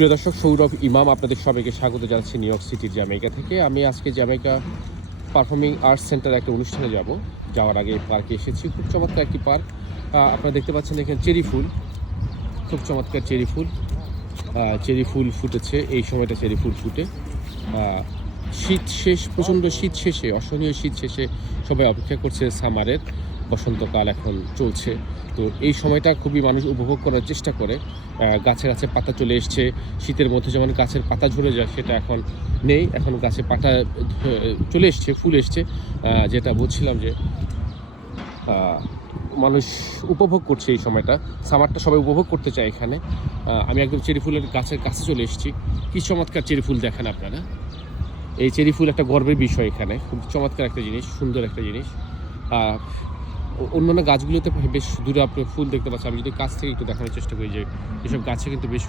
প্রিয় দর্শক, সৌরভ ইমাম আপনাদের সবাইকে স্বাগত জানাচ্ছি নিউ ইয়র্ক সিটির জ্যামাইকা থেকে। আমি আজকে জ্যামাইকা পারফর্মিং আর্টস সেন্টারে একটা অনুষ্ঠানে যাওয়ার আগে পার্কে এসেছি। খুব চমৎকার একটি পার্ক। আপনারা দেখতে পাচ্ছেন এখানে চেরি ফুল, খুব চমৎকার চেরি ফুল ফুটেছে। এই সময়টা চেরি ফুল ফুটে। শীত শেষ, প্রচণ্ড শীত শেষে, অসহনীয় শীত শেষে সবাই অপেক্ষা করছে সামারের। বসন্তকাল এখন চলছে, তো এই সময়টা খুবই মানুষ উপভোগ করার চেষ্টা করে। গাছে গাছে পাতা চলে এসছে। শীতের মধ্যে যেমন গাছের পাতা ঝরে যায়, সেটা এখন নেই। এখন গাছে পাতা চলে এসছে, ফুল এসছে। যেটা বলছিলাম যে মানুষ উপভোগ করছে এই সময়টা, সামারটা সবাই উপভোগ করতে চায় এখানে। আমি একদম চেরি ফুলের গাছের কাছে চলে এসেছি। কী চমৎকার চেরি ফুল দেখেন আপনারা। এই চেরি ফুল একটা গর্বের বিষয় এখানে, খুব চমৎকার একটা জিনিস, সুন্দর একটা জিনিস। অন্যান্য গাছগুলোতে বেশ দূরে আপনি ফুল দেখতে পাচ্ছেন। আমি যদি কাছ থেকে একটু দেখানোর চেষ্টা করি যে এসব গাছে কিন্তু বেশ